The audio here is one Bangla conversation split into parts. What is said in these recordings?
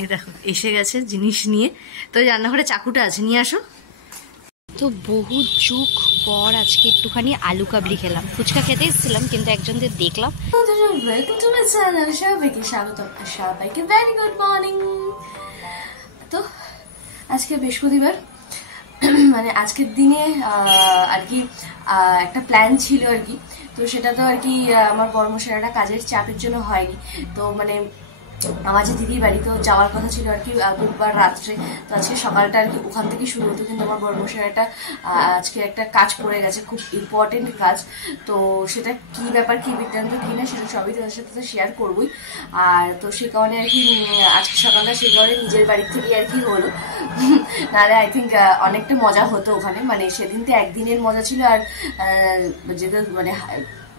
এই দেখো এসে গেছে জিনিস নিয়ে। তো রান্নাঘরে চাকুটা আছে, নিয়ে আসো। তো বহু যুগ পর আজকে একটুখানি আলু কাবলি খেলাম। ফুচকা খেতে এসেছিলাম কিন্তু একজনদের দেখলাম। ওয়েলকাম টু মাই চ্যানেল, সবাইকে স্বাগতম, সবাইকে ভেরি গুড মর্নিং। তো আজকে বৃহস্পতিবার, মানে আজকের দিনে আর কি একটা প্ল্যান ছিল আর কি। তো সেটা তো আর কি আমার বর্মশালাটা কাজের চাপের জন্য হয়নি। তো মানে আমার যে দিদির বাড়িতেও যাওয়ার কথা ছিল আর কি বুধবার রাত্রে। তো আজকে সকালটা আর কি ওখান থেকে শুরু হতো, কিন্তু আমার বর্মশালাটা আজকে একটা কাজ পড়ে গেছে, খুব ইম্পর্টেন্ট কাজ। তো সেটা কি ব্যাপার, কি বৃত্তান্ত কি না, সেটা সবই তাদের সাথে তো শেয়ার করবোই। আর তো সে কারণে আর কি আজকে সকালটা সেই কারণে নিজের বাড়ির থেকে আর কি হলো। নাহলে আই থিঙ্ক অনেকটা মজা হতো ওখানে। মানে সেদিন তো একদিনের মজা ছিল, আর যেটা মানে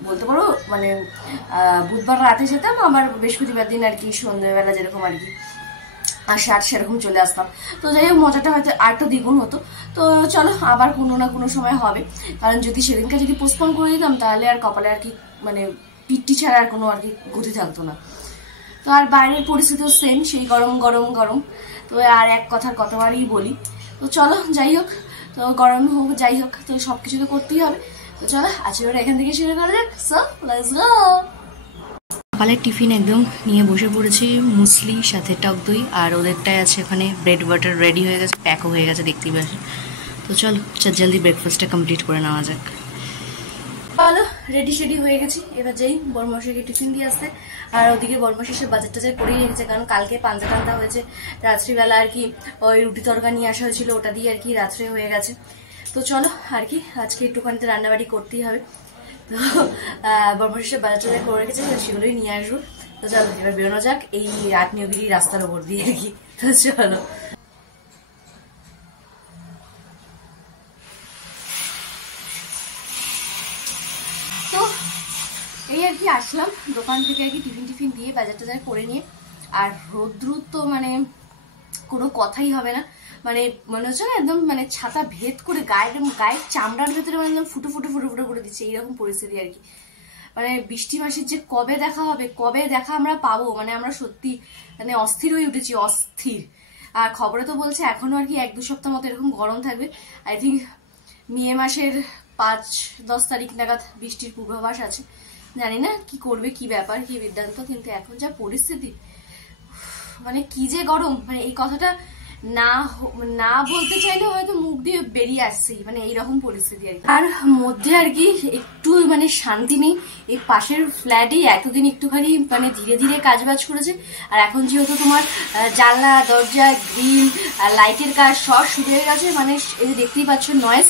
বলতে পারো মানে বুধবার রাতে যেতাম, আমার বৃহস্পতিবার দিন আর কি সন্ধ্যাবেলা যেরকম আর কি সেরকম চলে আসতাম। তো যাই হোক মজাটা হয়তো আরেকটা দ্বিগুণ হতো। তো চলো আবার কোনো না কোনো সময় হবে, কারণ যদি সেদিনকে যদি পোস্টপোন করে দিতাম তাহলে আর কপালে আর কি মানে পিঠটি ছাড়া আর কোনো আর কি গতি থাকতো না। তো আর বাইরের পরিস্থিতিও সেম, সেই গরম গরম গরম। তো আর এক কথার কতবারই বলি। তো চলো যাই হোক, তো গরম হোক যাই হোক, তো সবকিছু তো করতেই হবে। তো চলো আজকে ওরা এখান থেকে শুরু করা যাক। So let's go. সকালের টিফিন একদম নিয়ে বসে পড়েছি, মুসলি সাথে টক দই, আর ওদেরটাই আছে ওখানে ব্রেড বাটার রেডি হয়ে গেছে, প্যাকও হয়ে গেছে দেখতেই পাচ্ছি। তো চলো জলদি ব্রেকফাস্টটা কমপ্লিট করে নেওয়া যাক। ভালো রেডি শেডি হয়ে গেছি, এবার যাই বর্মশাইকে টিফিন দিয়ে আসতে। আর ওদিকে বর্মশাই সে বাজার টাজার করেই রেখেছে, কারণ কালকে পান্তা টান্তা হয়েছে রাত্রিবেলা আর কি, ওই রুটি তরকা নিয়ে আসা হয়েছিল, ওটা দিয়ে আর কি রাত্রে হয়ে গেছে। তো চলো আর কি আজকে একটুখানি তো রান্নাবাড়ি করতেই হবে। তো বর্মশাই বাজার টাজার করে রেখেছে, সেগুলোই নিয়ে আসবো। তো চলো এবার বেরোনো যাক এই আগ্নেয়গিরি রাস্তার ওপর দিয়ে আর কি। তো চলো। তো এই আর কি আসলাম দোকান থেকে আর কি টিফিন দিয়ে বাজার টাজার করে নিয়ে। আর রৌদ্র তো মানে কোনো কথাই হবে না, মানে মনে হচ্ছে না একদম মানে ছাতা ভেদ করে গায়ের চামড়ার ভেতরে মানে একদম ফুটো ফুটো ফুটো ফুটো করে দিচ্ছে, এইরকম পরিস্থিতি আর কি। মানে বৃষ্টি মাসের যে কবে দেখা হবে, কবে দেখা আমরা পাবো, মানে আমরা সত্যি মানে অস্থির হয়ে উঠেছি, অস্থির। আর খবরে তো বলছে এখনো আর কি 1-2 সপ্তাহ মতো এরকম গরম থাকবে। আই থিঙ্ক মে মাসের 5-10 তারিখ নাগাদ বৃষ্টির পূর্বাভাস আছে। জানি না কি করবে, কি ব্যাপার, কি বৃত্তান্ত, কিন্তু এখন যা পরিস্থিতি, মানে কি যে গরম, মানে এই কথাটা না না বলতে চাইলে হয়তো মুখ দিয়ে বেরিয়ে আসছেই, মানে এইরকম পরিস্থিতি আর কি। আর মধ্যে আর কি একটু মানে শান্তি নেই। এই পাশের ফ্ল্যাটে এতদিন একটুখানি মানে ধীরে ধীরে কাজবাজ করেছে, আর এখন যেহেতু তোমার জানলা দরজা গ্রিল লাইটের কাজ সব শুরু হয়ে গেছে, মানে এই যে দেখতেই পাচ্ছ নয়েজ,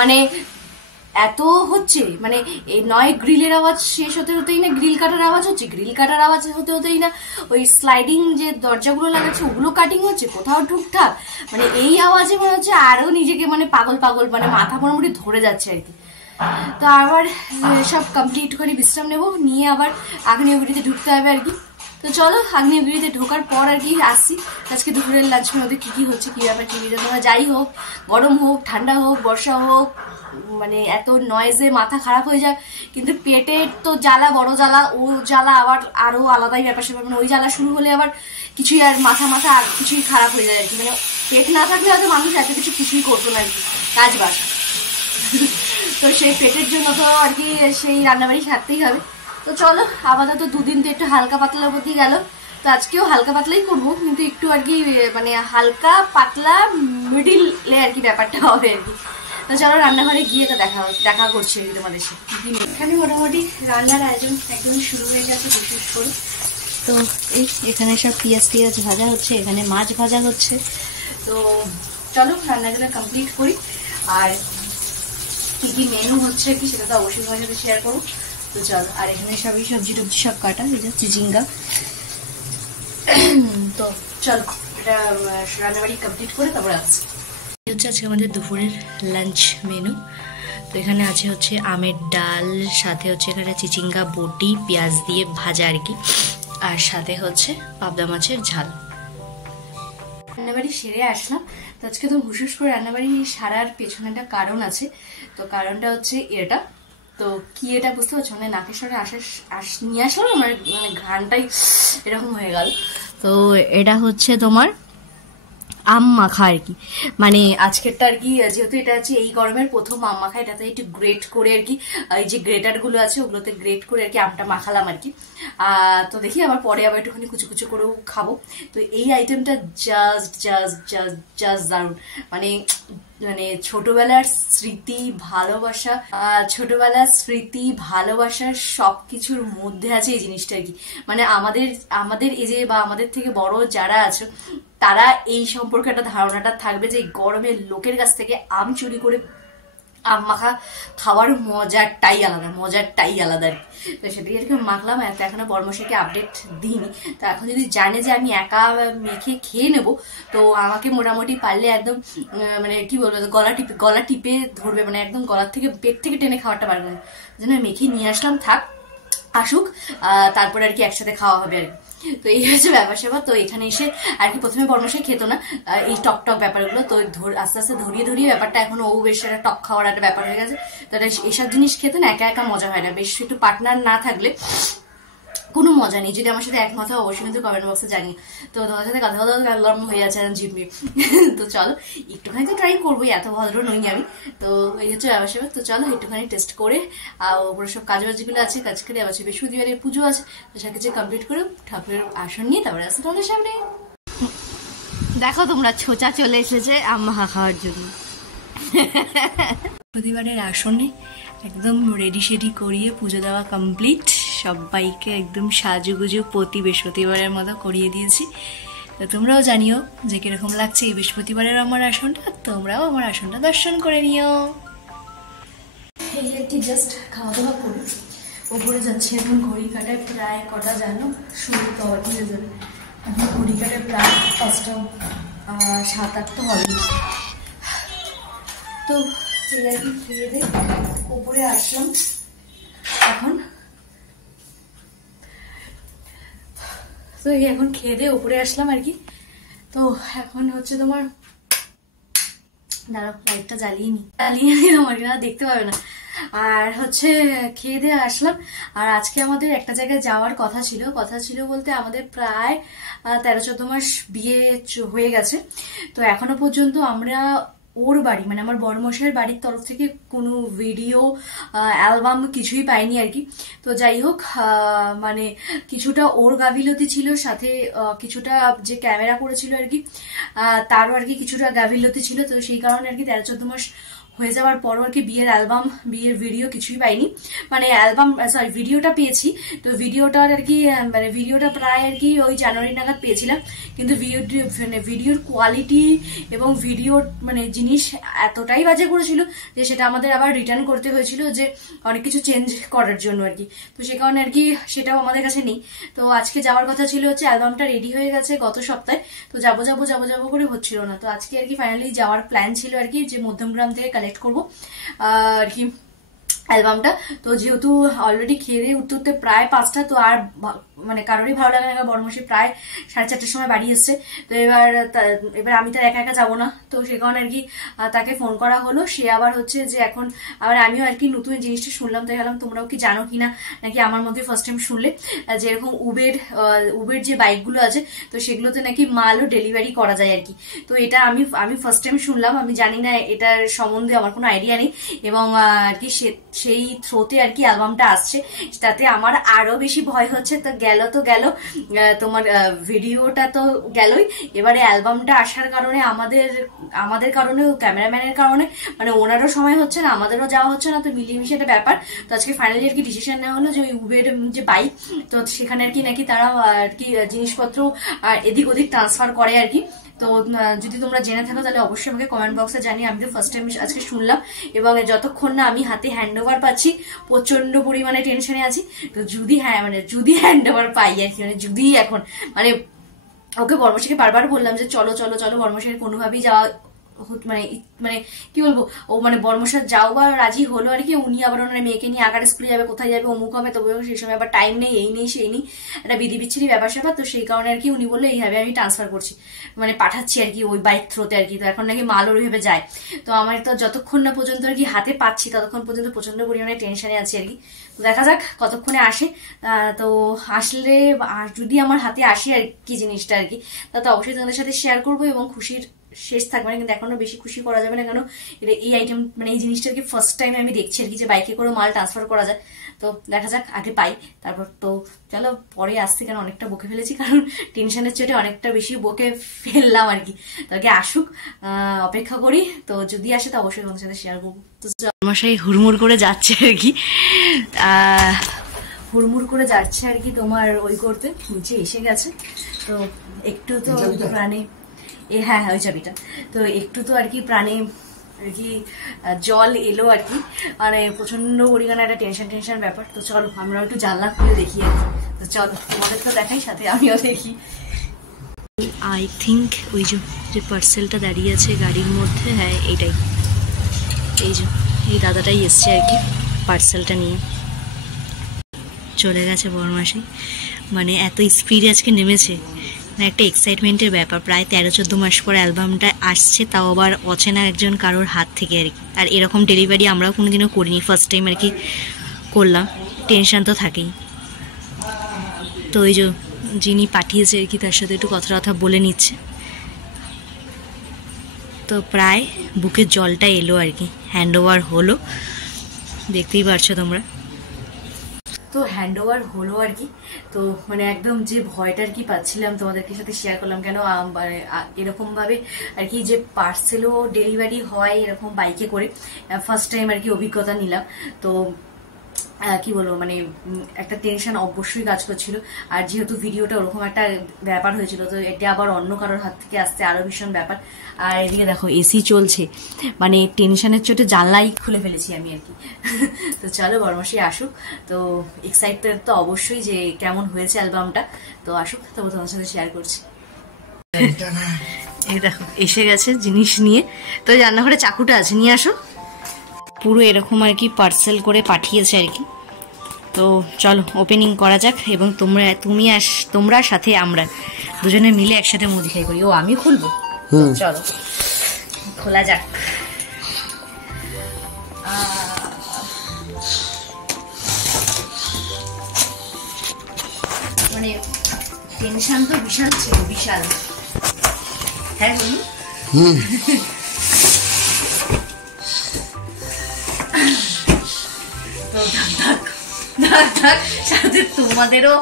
মানে এত হচ্ছে, মানে এই নয় গ্রিলের আওয়াজ শেষ হতে হতেই না গ্রিল কাটার আওয়াজ হচ্ছে, গ্রিল কাটার আওয়াজ হতে হতেই না ওই স্লাইডিং যে দরজাগুলো লাগাচ্ছে ওগুলো কাটিং হচ্ছে, কোথাও ঠুকঠাক, মানে এই আওয়াজে মনে হচ্ছে আরো নিজেকে মানে পাগল পাগল মানে মাথা মোটামুটি ধরে যাচ্ছে আর কি। তো আবার সব কমপ্লিট করে বিশ্রাম নেবো, নিয়ে আবার আগ্নেয়গিরিতে ঢুকতে হবে আর কি। তো চলো আগ্নেয়গিরিতে ঢোকার পর আর কি আসছি আজকে দুপুরের লাঞ্চ মেনুতে কি কি হচ্ছে, কি ব্যাপার কি বিজয়। তোমরা যাই হোক, গরম হোক ঠান্ডা হোক বর্ষা হোক, মানে এত নয়েজে মাথা খারাপ হয়ে যায়, কিন্তু পেটের তো জ্বালা বড় জ্বালা, ও জ্বালা আবার আরো আলাদাই ব্যাপার সেবার। মানে ওই জ্বালা শুরু হলে আবার কিছুই আর মাথা আর কিছুই খারাপ হয়ে যায় আর কি। মানে পেট না থাকলে হয়তো মানুষ এত কিছুই করতো না আর কি, কাজ বাস। তো সেই পেটের জন্য তো আর কি সেই রান্নাবাড়ি সারতেই হবে। তো চলো আপাতত দুদিন তো একটু হালকা পাতলার মধ্যে গেল, তো আজকেও হালকা পাতলাই করবো, কিন্তু একটু আর কি মানে হালকা পাতলা মিডিলে আর কি ব্যাপারটা হবে আর কি। তো চলো রান্নাঘরে গিয়ে তো দেখা করছি তোমাদের সাথে। এখানে মোটামুটি রান্নার আয়োজন একদমই শুরু হয়ে গেছে বিশেষ করে। তো এই এখানে সব পেঁয়াজ ভাজা হচ্ছে, এখানে মাছ ভাজা হচ্ছে। তো চলো রান্নাগুলো কমপ্লিট করি, আর কি কি মেনু হচ্ছে কি সেটা তো অবশ্যই তোমার সাথে শেয়ার করবো। তো চলো, আর এখানে সবই সবজি টবজি সব কাটা, এই যে চিচিঙ্গা। তো চলো এটা রান্নাবাড়ি কমপ্লিট করে তারপরে আসছি। হচ্ছে আজকে আমাদের দুপুরের লাঞ্চ মেনু। তো এখানে আছে হচ্ছে আমের ডাল, সাথে হচ্ছে এখানে চিচিঙ্গা বটি পেঁয়াজ দিয়ে ভাজা আর কি, আর সাথে হচ্ছে পাবদা মাছের ঝাল। রান্নাবাড়ি সেরে আসলাম। তো আজকে তো বিশেষ করে রান্নাবাড়ি সারার পেছনে একটা কারণ আছে। তো কারণটা হচ্ছে এটা, তো কি এটা বুঝতে পারছো, মানে নাকের সাথে নিয়ে আসলাম, মানে ঘ্রাণটাই এরকম হয়ে গেল। তো এটা হচ্ছে তোমার আম মাখা আর কি, মানে আজকেরটা আর কি, যেহেতু এটা হচ্ছে এই গরমের প্রথম আম মাখা, এটাতে একটু গ্রেট করে আর কি, এই যে গ্রেটার গুলো আছে ওগুলোতে গ্রেট করে আর কি আমটা মাখালাম আর কি। তো দেখি আবার পরে আবার একটুখানি কুচু কুচু করেও খাবো। তো এই আইটেমটা জাস্ট জাস্ট জাস্ট জাস্ট দারুণ, মানে মানে ছোটবেলার স্মৃতি ভালোবাসা, ছোটবেলার স্মৃতি ভালোবাসার সবকিছুর মধ্যে আছে এই জিনিসটা আর কি। মানে আমাদের আমাদের এই যে বা আমাদের থেকে বড় যারা আছে তারা এই সম্পর্কে একটা ধারণাটা থাকবে যে গরমের লোকের কাছ থেকে আম চুরি করে আম মাখা খাওয়ার মজাটাই আলাদা, মজাটাই আলাদা আর কি। তো সেটাই আর কি মাখলাম। এখনো বড়মশাইকে আপডেট দিইনি, তো এখন যদি জানে যে আমি একা মেখে খেয়ে নেবো তো আমাকে মোটামুটি পারলে একদম মানে কি বলবো, গলা টিপে ধরবে, মানে একদম গলার থেকে পেট থেকে টেনে খাওয়াটা পারবে না। যেন মেখে নিয়ে আসলাম, থাক আসুক, তারপরে আর কি একসাথে খাওয়া হবে আর কি। তো এই হচ্ছে ব্যাপার স্যাপার। তো এখানে এসে আর কি প্রথমে বর্মশাই খেত না এই টক টক ব্যাপারগুলো, তো আস্তে আস্তে ধরিয়ে ধরিয়ে ব্যাপারটা এখন ও বেশ একটা টক খাওয়ার একটা ব্যাপার হয়ে গেছে। তো এসব জিনিস খেতে না একা একা মজা হয় না, বেশ একটু পার্টনার না থাকলে কোনো মজা নেই। যদি আমার সাথে একমত হয় অবশ্যই কিন্তু কমেন্ট বক্সে জানি। তো তোমার সাথে কথা বলতে গরম হয়ে যাচ্ছে জিম্মি। তো চলো একটুখানি তো ট্রাই করবো, এত ভদ্র নই আমি। তো এই হচ্ছে ব্যবসা। তো চলো একটুখানি টেস্ট করে ওপরে সব কাজবাজিগুলো আছে, কাজ করে আবার বৃহস্পতিবারে পুজো আছে, তো সব কিছু কমপ্লিট করে ঠাকুরের আসন নিয়ে তারপরে আসতে তোমাদের সামনে। দেখো তোমরা ছোচা চলে এসেছে আম মাখা খাওয়ার জন্য। বৃহস্পতিবারের আসনে একদম রেডি সেডি করিয়ে পুজো দেওয়া কমপ্লিট, সবাইকে একদম সাজুগুজু প্রতি বৃহস্পতিবারের মতো করিয়ে দিয়েছি। তো তোমরাও জানিও যে কিরকম লাগছে এই বৃহস্পতিবারের আমার আসনটা, তোমরাও আমার আসনটা দর্শন করে নিও। এই আর কি জাস্ট খাওয়া দাওয়া করে ওপরে যাচ্ছে। এখন ঘড়ি কাটায় প্রায় কটা জানো, শুরু তো অবাধ হয়ে যাবে। এখন ঘড়ি কাটায় প্রায় 5টা 7-8 তো হবে। তো এই আর কি খেয়ে দিয়ে ওপরে আসলাম এখন। তো এই এখন খেয়ে দিয়ে ওপরে আসলাম আর কি। তো এখন হচ্ছে তোমার দাঁড়াও লাইটটা জ্বালিয়ে নি আমার দেখতে পাবে না। আর হচ্ছে খেয়ে দিয়ে আসলাম। আর আজকে আমাদের একটা জায়গায় যাওয়ার কথা ছিল বলতে আমাদের প্রায় 13-14 মাস বিয়ে হয়ে গেছে। তো এখনো পর্যন্ত আমরা ওর বাড়ি মানে আমার বড়মশাইয়ের বাড়ির তরফ থেকে কোনো ভিডিও অ্যালবাম কিছুই পাইনি আর কি। তো যাই হোক মানে কিছুটা ওর গাফিলতি ছিল, সাথে কিছুটা যে ক্যামেরা করেছিল আর কি তারও আর কি কিছুটা গাফিলতি ছিল। তো সেই কারণে আর কি 13-14 মাস হয়ে যাওয়ার পরও আর কি বিয়ের অ্যালবাম বিয়ের ভিডিও কিছুই পাইনি। মানে অ্যালবাম সরি ভিডিওটা পেয়েছি। তো ভিডিওটার আর কি মানে ভিডিওটা প্রায় আর কি ওই জানুয়ারি নাগাদ পেয়েছিলাম, কিন্তু ভিডিওর কোয়ালিটি এবং ভিডিওর মানে জিনিস এতটাই বাজে করেছিল যে সেটা আমাদের আবার রিটার্ন করতে হয়েছিল, যে অনেক কিছু চেঞ্জ করার জন্য আর কি। তো সে কারণে আর কি সেটাও আমাদের কাছে নেই। তো আজকে যাওয়ার কথা ছিল হচ্ছে, অ্যালবামটা রেডি হয়ে গেছে গত সপ্তাহে, তো যাবো করে হচ্ছিল না। তো আজকে আর কি ফাইনালি যাওয়ার প্ল্যান ছিল আর কি, যে মধ্যমগ্রাম থেকে কালেক্ট করবো আর কি অ্যালবামটা। তো যেহেতু অলরেডি খেয়ে দিয়ে উঠতে উঠতে প্রায় 5টা, তো আর মানে কারোরই ভালো লাগে না। বড়মশাই প্রায় 4:30টার সময় বাড়ি এসছে। তো এবার আমি তো একা একা যাবো না, তো সে কারণে আর কি তাকে ফোন করা হলো। সে আবার হচ্ছে যে এখন আবার আমিও আর কি নতুন জিনিসটা শুনলাম, তাই ভাবলাম তোমরাও কি জানো কিনা, নাকি আমার মধ্যে ফার্স্ট টাইম শুনলে, যে এরকম উবের যে বাইকগুলো আছে তো সেগুলোতে নাকি মালও ডেলিভারি করা যায় আর কি। তো এটা আমি ফার্স্ট টাইম শুনলাম, আমি জানি না এটার সম্বন্ধে, আমার কোনো আইডিয়া নেই। এবং আর কি সেই থ্রোতে আর কি অ্যালবামটা আসছে, তাতে আমার আরো বেশি ভয় হচ্ছে। তো গেল তোমার ভিডিওটা তো গেলই, এবারে অ্যালবামটা আসার কারণে আমাদের কারণে ক্যামেরাম্যানের কারণে মানে ওনারও সময় হচ্ছে না, আমাদেরও যাওয়া হচ্ছে না। তো মিলিয়ে মিশে একটা ব্যাপার। তো আজকে ফাইনালি আর কি ডিসিশন নেওয়া হলো যে ওই উবের যে বাইক, তো সেখানে আর কি নাকি তারা আর কি জিনিসপত্র এদিক ওদিক ট্রান্সফার করে আর কি। তো যদি তোমরা জেনে থাকো তাহলে অবশ্যই আমাকে কমেন্ট বক্সে জানিয়ে। আমি তো ফার্স্ট টাইম আজকে শুনলাম, এবং যতক্ষণ না আমি হাতে হ্যান্ড ওভার পাচ্ছি প্রচন্ড পরিমাণে টেনশনে আছি। তো যদি হ্যান্ড ওভার পাই আর কি, মানে যদি এখন মানে ওকে বর্মশাইকে বারবার বললাম যে চলো বর্মশাইয়ের কোনোভাবেই যাওয়া মানে মানে কি বলবো, ও মানে বর্মশার যাও বা রাজি হলো আর কি, উনি আবার ওনার মেয়েকে নিয়ে আগার স্কুলে যাবে, কোথায় যাবে, অমুক হবে, তবে সেই সময় আবার টাইম নেই, এই নেই সেই নেই, একটা বিধি বিচ্ছিরি ব্যাপার স্যাপার। তো সেই কারণে আর কি উনি বললো এইভাবে আমি ট্রান্সফার করছি, মানে পাঠাচ্ছি আর কি ওই বাইক থ্রোতে আর কি। তো এখন নাকি মাল ওইভাবে যায়। তো আমার তো যতক্ষণ না পর্যন্ত আর কি হাতে পাচ্ছি ততক্ষণ পর্যন্ত প্রচন্ড পরিমাণে টেনশনে আছি আর কি। তো দেখা যাক কতক্ষণে আসে। তো আসলে যদি আমার হাতে আসে আর কি জিনিসটা আর কি, তা তো অবশ্যই তোমাদের সাথে শেয়ার করবো এবং খুশির শেষ থাকবে না। কিন্তু এখনো বেশি খুশি করা যাবে না, কেন এই আইটেম মানে এই জিনিসটা কি ফার্স্ট টাইম আমি দেখছি আর কি, যে বাইকে করে মাল ট্রান্সফার করা যায়। তো দেখা যাক, আগে পাই তারপর তো চলো পরে আসছি, কারণ অনেকটা বকে ফেলেছি, কারণ টেনশনের চোটে অনেকটা বেশি বকে ফেললাম আর কি। তো আগে আসুক, অপেক্ষা করি। তো যদি আসে তো অবশ্যই তোমাদের সাথে শেয়ার করবো। তো মশাই হুড়মুড় করে যাচ্ছে আর কি, হুড়মুড় করে যাচ্ছে আর কি তোমার ওই করতে, নিচে এসে গেছে। তো একটু তো প্রাণে হ্যাঁ ওই চাবিটা, তো একটু তো আর কি প্রাণে আর কি জল এলো আর কি, মানে প্রচন্ড পরিমাণে একটা টেনশন ব্যাপার। তো চলো আমরা একটু জানলা খুলে দেখি আর কি। তো চলো তোমাদের তো দেখাই, সাথে আমিও দেখি। আই থিঙ্ক ওই যে পার্সেলটা দাঁড়িয়ে আছে গাড়ির মধ্যে, হ্যাঁ এইটাই, এই যে এই দাদাটাই এসছে আর কি পার্সেলটা নিয়ে চলে গেছে বরমাসে। মানে এত স্পিডে আজকে নেমেছে, একটা এক্সাইটমেন্টের ব্যাপার। প্রায় 13-14 মাস পর অ্যালবামটা আসছে, তাও আবার অচেনা একজন কারোর হাত থেকে আর কি। আর এরকম ডেলিভারি আমরাও কোনোদিনও করিনি, ফার্স্ট টাইম আর কি করলাম। টেনশন তো থাকেই। তো ওই যে যিনি পাঠিয়েছে আর কি, তার সাথে একটু কথা বলে নিচ্ছে। তো প্রায় বুকের জলটা এলো আর কি, হ্যান্ড ওভার হলো, দেখতেই পারছো তোমরা। তো হ্যান্ড ওভার হলো আর কি। তো মানে একদম যে ভয়টা আর কি পাচ্ছিলাম তোমাদেরকে সাথে শেয়ার করলাম, কেন এরকম ভাবে আর কি যে পার্সেলও ডেলিভারি হয় এরকম বাইকে করে ফার্স্ট টাইম আর কি অভিজ্ঞতা নিলাম। তো কি বলবো, মানে একটা টেনশন অবশ্যই কাজ করছিল। আর যেহেতু ভিডিওটা ওরকম একটা ব্যাপার হয়েছিল, তো এটা আবার অন্য কারোর হাত থেকে আসতে আরো ভীষণ ব্যাপার। আর এদিকে দেখো এসি চলছে, মানে টেনশনের চোটে জানলাই খুলে ফেলেছি আমি আর কি। তো চলো বরমাসি আসুক, তো এক্সাইটেড তো অবশ্যই যে কেমন হয়েছে অ্যালবামটা। তো আসুক, তবে তোমার সাথে শেয়ার করছি। এই দেখো এসে গেছে জিনিস নিয়ে। তো রান্নাঘরে চাকুটা আছে, নিয়ে আসো। পুরো এরকম আর কি পার্সেল করে পাঠিয়েছে আর কি। তো চলো ওপেনিং করা যাক, এবং তোমরা সাথে আমরা দুজনে মিলে একসাথে মডিফাই করি। ও আমি খুলবো, চলো খোলা যাক। মানে টেনশন তো বিশাল ছিল, বিশাল। হ্যাঁ বলুন। সাথে তোমাদেরও।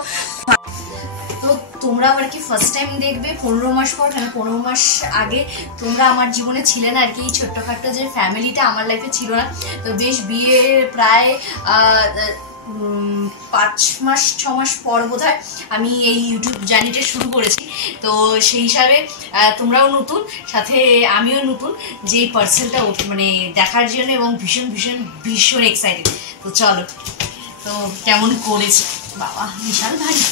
তো তোমরা আবার কি ফার্স্ট টাইম দেখবে 15 মাস পর, কেন 15 মাস আগে তোমরা আমার জীবনে ছিলে না আর কি। এই ছোট্টখাট্ট যে ফ্যামিলিটা আমার লাইফে ছিল না। তো বেশ বিয়ে প্রায় 5-6 মাস পর বোধহয় আমি এই ইউটিউব জার্নিটা শুরু করেছি। তো সেই হিসাবে তোমরাও নতুন, সাথে আমিও নতুন যে এই পার্সেলটা মানে দেখার জন্য, এবং ভীষণ ভীষণ ভীষণ এক্সাইটেড। তো চলো, তো কেমন করেছে বাবা, বিশাল ভারী।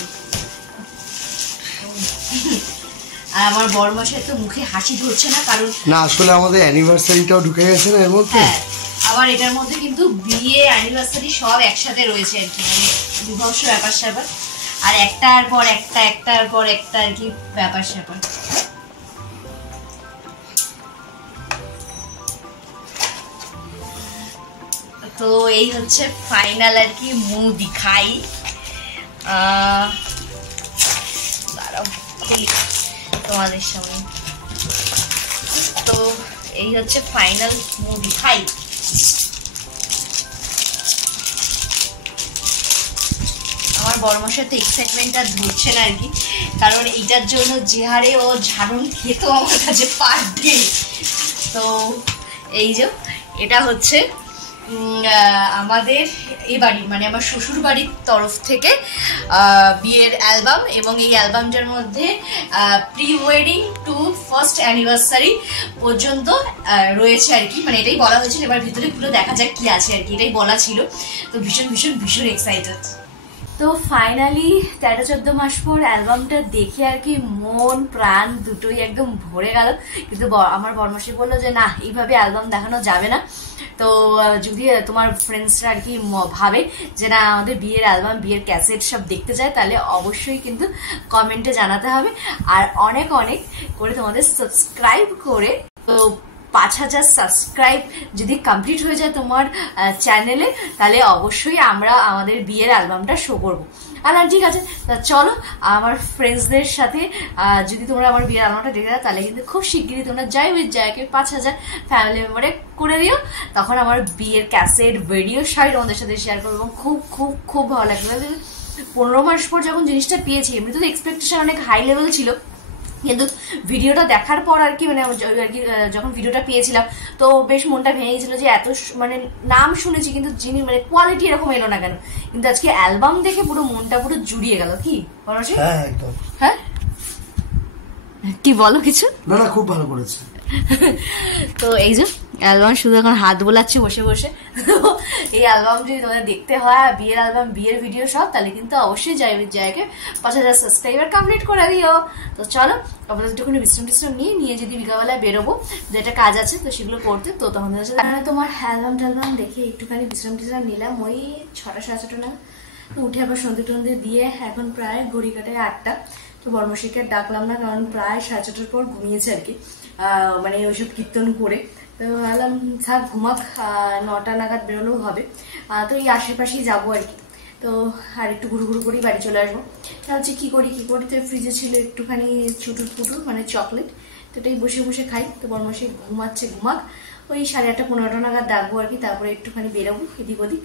আর আমার বড়মাসের তো মুখে হাসি ধরছে না, কারণ না আসলে আমাদের অ্যানিভার্সারিটাও ঢুকে গেছে না এর মধ্যে। হ্যাঁ, আবার এটার মধ্যে কিন্তু বিয়ে অ্যানিভার্সারি সব একসাথে রয়েছে আর কি, মানে বিভৎস ব্যাপার স্যাপার। আর একটার পর একটা আর কি ব্যাপার স্যাপার। তো এই হচ্ছে ফাইনাল আর কি মুখ দিখাই। দাঁড়াও তোমাদের সামনে। তো এই হচ্ছে ফাইনাল মুখ দিখাই। আমার বড়মাসের তো এক্সাইটমেন্ট আর ধরছে না আর কি, কারণ এইটার জন্য যে হারে ও ঝাড়ুন খেত আমার কাছে পার ডে। তো এই যে এটা হচ্ছে আমাদের এই বাড়ি, মানে আমার শ্বশুর বাড়ির তরফ থেকে বিয়ের অ্যালবাম, এবং এই অ্যালবামটার মধ্যে pre wedding to first anniversary পর্যন্ত রয়েছে আর কি, মানে এটাই বলা হয়েছিল। এবার ভিতরে পুরো দেখা যাক কি আছে আর কি, এটাই বলা ছিল। তো ভীষণ ভীষণ ভীষণ এক্সাইটেড। তো তো ফাইনালি 13-14 মাস পর অ্যালবামটা দেখে আর কি মন প্রাণ দুটোই একদম ভরে গেল। কিন্তু আমার বরমাসি বললো যে না, এইভাবে অ্যালবাম দেখানো যাবে না। তো যদি তোমার ফ্রেন্ডসরা আর কি ভাবে যে না আমাদের বিয়ের অ্যালবাম, বিয়ের ক্যাসেট সব দেখতে চায়, তাহলে অবশ্যই কিন্তু কমেন্টে জানাতে হবে। আর অনেক অনেক করে তোমাদের সাবস্ক্রাইব করে, তো 5000 সাবস্ক্রাইব যদি কমপ্লিট হয়ে যায় তোমার চ্যানেলে, তাহলে অবশ্যই আমরা আমাদের বিয়ের অ্যালবামটা শো করবো। আর ঠিক আছে, তা চলো আমার ফ্রেন্ডসদের সাথে যদি তোমরা আমার বিয়ের অ্যালবামটা দেখে দাও, তাহলে কিন্তু খুব শিগগিরই তোমরা জয় উইথ জয়কে 5000 ফ্যামিলি মেম্বারে করে দিও। তখন আমার বিয়ের ক্যাসেট, ভিডিও সবই তোমাদের সাথে শেয়ার করবো এবং খুব খুব খুব ভালো লাগবে। 15 মাস পর যখন জিনিসটা পেয়েছি, এমনি তো এক্সপেকটেশন অনেক হাই লেভেল ছিল, কিন্তু ভিডিওটা দেখার পর আর কি মানে আর কি যখন ভিডিওটা পেয়েছিলাম তো বেশ মনটা ভেঙে গেছিল যে এত মানে নাম শুনেছি কিন্তু যিনি মানে কোয়ালিটি এরকম এলো না কেন। কিন্তু আজকে অ্যালবাম দেখে পুরো মনটা পুরো জুড়িয়ে গেল। কি বলো? হ্যাঁ কি বলো কিছু? না না, খুব ভালো করেছে। তো এই যে অ্যালবাম, শুধু এখন হাত বোলাচ্ছি বসে বসে। এই অ্যালবাম যদি তোমাদের দেখতে হয়, বিয়ের অ্যালবাম, বিয়ের ভিডিও সব, তাহলে কিন্তু অবশ্যই জয়কে 5000 সাবস্ক্রাইবার কমপ্লিট করে দিও। তো চলো আমাদের একটুখানি বিশ্রাম নিয়ে যদি বিকালবেলায় বেরোবো, যেটা কাজ আছে তো সেগুলো করতে, তো তখন তোমার অ্যালবাম দেখে একটুখানি বিশ্রাম নিলাম। ওই 6টা-6:30 না উঠে আবার সন্ধে দিয়ে এখন প্রায় ঘড়ি কাটায় 8টা। তো বর্মশিকে ডাকলাম না, কারণ প্রায় 4:30টার পর ঘুমিয়েছে আর কি, মানে ওইসব কীর্তন করে। তো ভাবলাম থাক ঘুমাক, 9টা নাগাদ বেরোলেও হবে। তো এই আশেপাশেই যাবো আর কি। তো আর একটু ঘুরু করেই বাড়ি চলে আসবো। তা হচ্ছে কি করি তো ফ্রিজে ছিল একটুখানি চুটুর মানে চকলেট, তো এটাই বসে খাই। তো বর্মশি ঘুমাচ্ছে, ঘুমাক। ওই 8:30-9টা নাগাদ ডাকবো আর কি, তারপরে একটুখানি বেরোবো এদিক ওদিক।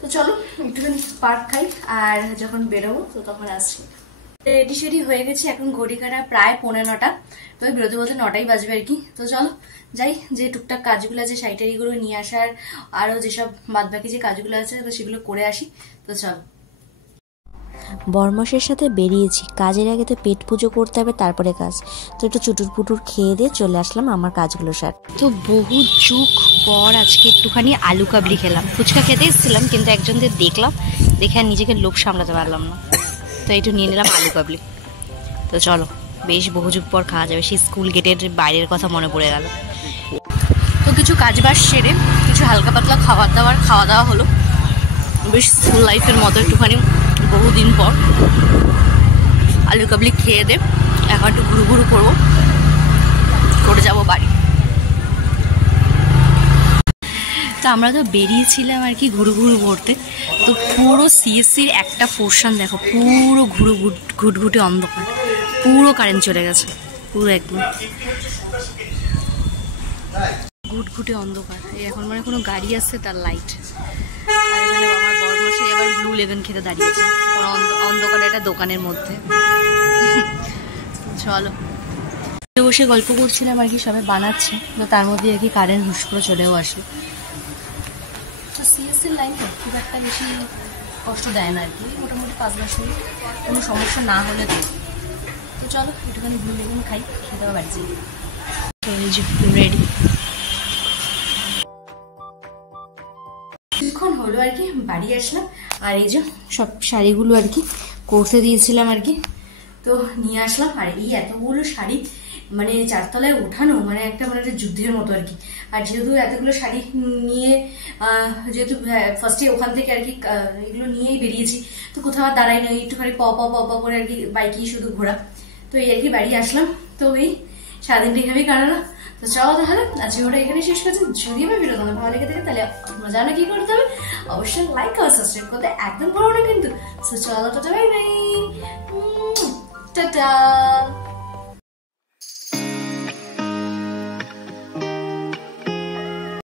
তো চলো একটুখানি পার্ক খাই, আর যখন বেরোবো তো তখন আসছি। রেডি সেডি হয়ে গেছি, এখন ঘড়ি কাটা প্রায় 9:45। তো বেরোতে বলতে 9টাই বাজবে আর কি। তো চলো যাই, যে টুকটাক কাজগুলো আছে শাড়িটারিগুলো নিয়ে আসার, আরো যেসব বাদবাকি যে কাজগুলো আছে তো সেগুলো করে আসি। তো চলো। বরমাসের সাথে বেরিয়েছি, কাজের আগে তো পেট পুজো করতে হবে, তারপরে কাজ। তো একটু চুটুর খেয়ে দিয়ে চলে আসলাম আমার কাজগুলো সার। তো বহু যুগ পর আজকে একটুখানি আলু কাবলি খেলাম। ফুচকা খেতে এসেছিলাম, কিন্তু একজনদের দেখলাম, দেখে আর নিজেকে লোভ সামলাতে পারলাম না, তো একটু নিয়ে নিলাম আলু কাবলি। তো চলো, বেশ বহু যুগ পর খাওয়া যাবে। সেই স্কুল গেটের বাইরের কথা মনে পড়ে গেল। তো কিছু কাজবাজ সেরে কিছু হালকা পাতলা খাওয়া দাওয়া হলো, বেশ স্কুল লাইফের মতো একটুখানি বহুদিন পর আলু কাবলি খেয়ে দে এখন একটু ঘুরু করবো, করে যাবো বাড়ি। তো আমরা তো বেরিয়েছিলাম আর কি ঘুরু ঘুরতে। তো পুরো সিএসসির একটা পোর্শন দেখো, পুরো ঘুটঘুটে অন্ধকার, পুরো কারেন্ট চলে গেছে, পুরো একদম ঘুটঘুটে অন্ধকার। এখন মানে কোনো গাড়ি আসছে তার লাইট। আর এখানে আমার বড়মশাই আবার ব্লু লেভেন খেতে দাঁড়িয়েছে অন্ধকারে একটা দোকানের মধ্যে। চলো বসে গল্প করছিলাম আর কি, সবাই বানাচ্ছে, তো তার মধ্যে আর কি কারেন্ট হুশ করে চলেও আসলো। তো সিএসসির লাইন খুব একটা বেশি কষ্ট দেয় না আর কি, মোটামুটি 5-10 মিনিট কোনো সমস্যা না হলে। তো চলো একটুখানি ব্লু লেগুন খাই, খেতে দেওয়া বাড়ি যাই। তো এই যে রেডি, কিছুক্ষণ হলো আর কি বাড়ি আসলাম। আর এই যে সব শাড়িগুলো আর কি করতে দিয়েছিলাম আর কি, তো নিয়ে আসলাম। আর এই এতগুলো শাড়ি মানে 4তলায় ওঠানো মানে একটা যুদ্ধের মতো আর কি। আর যেহেতু এতগুলো শাড়ি নিয়ে যেহেতু ফার্স্টে ওখান থেকে আর কি এগুলো নিয়েই বেরিয়েছি, তো কোথাও আর দাঁড়াই নয়, একটুখানি প করে আর কি বাইকেই শুধু ঘোরা। তো এই আর কি বাড়ি আসলাম। তো এই সারাদিনটা এভাবেই কাটানো। তো চলো তাহলে আজকে ওটা এখানে শেষ করছি। যদি আমার ভিডিও তোমাদের ভালো লেগে থাকে তাহলে তোমরা জানো কি করতে হবে, অবশ্যই লাইক আর সাবস্ক্রাইব করতে একদম ভুলো না কিন্তু। চলো টাটা, বাই বাই, টাটা।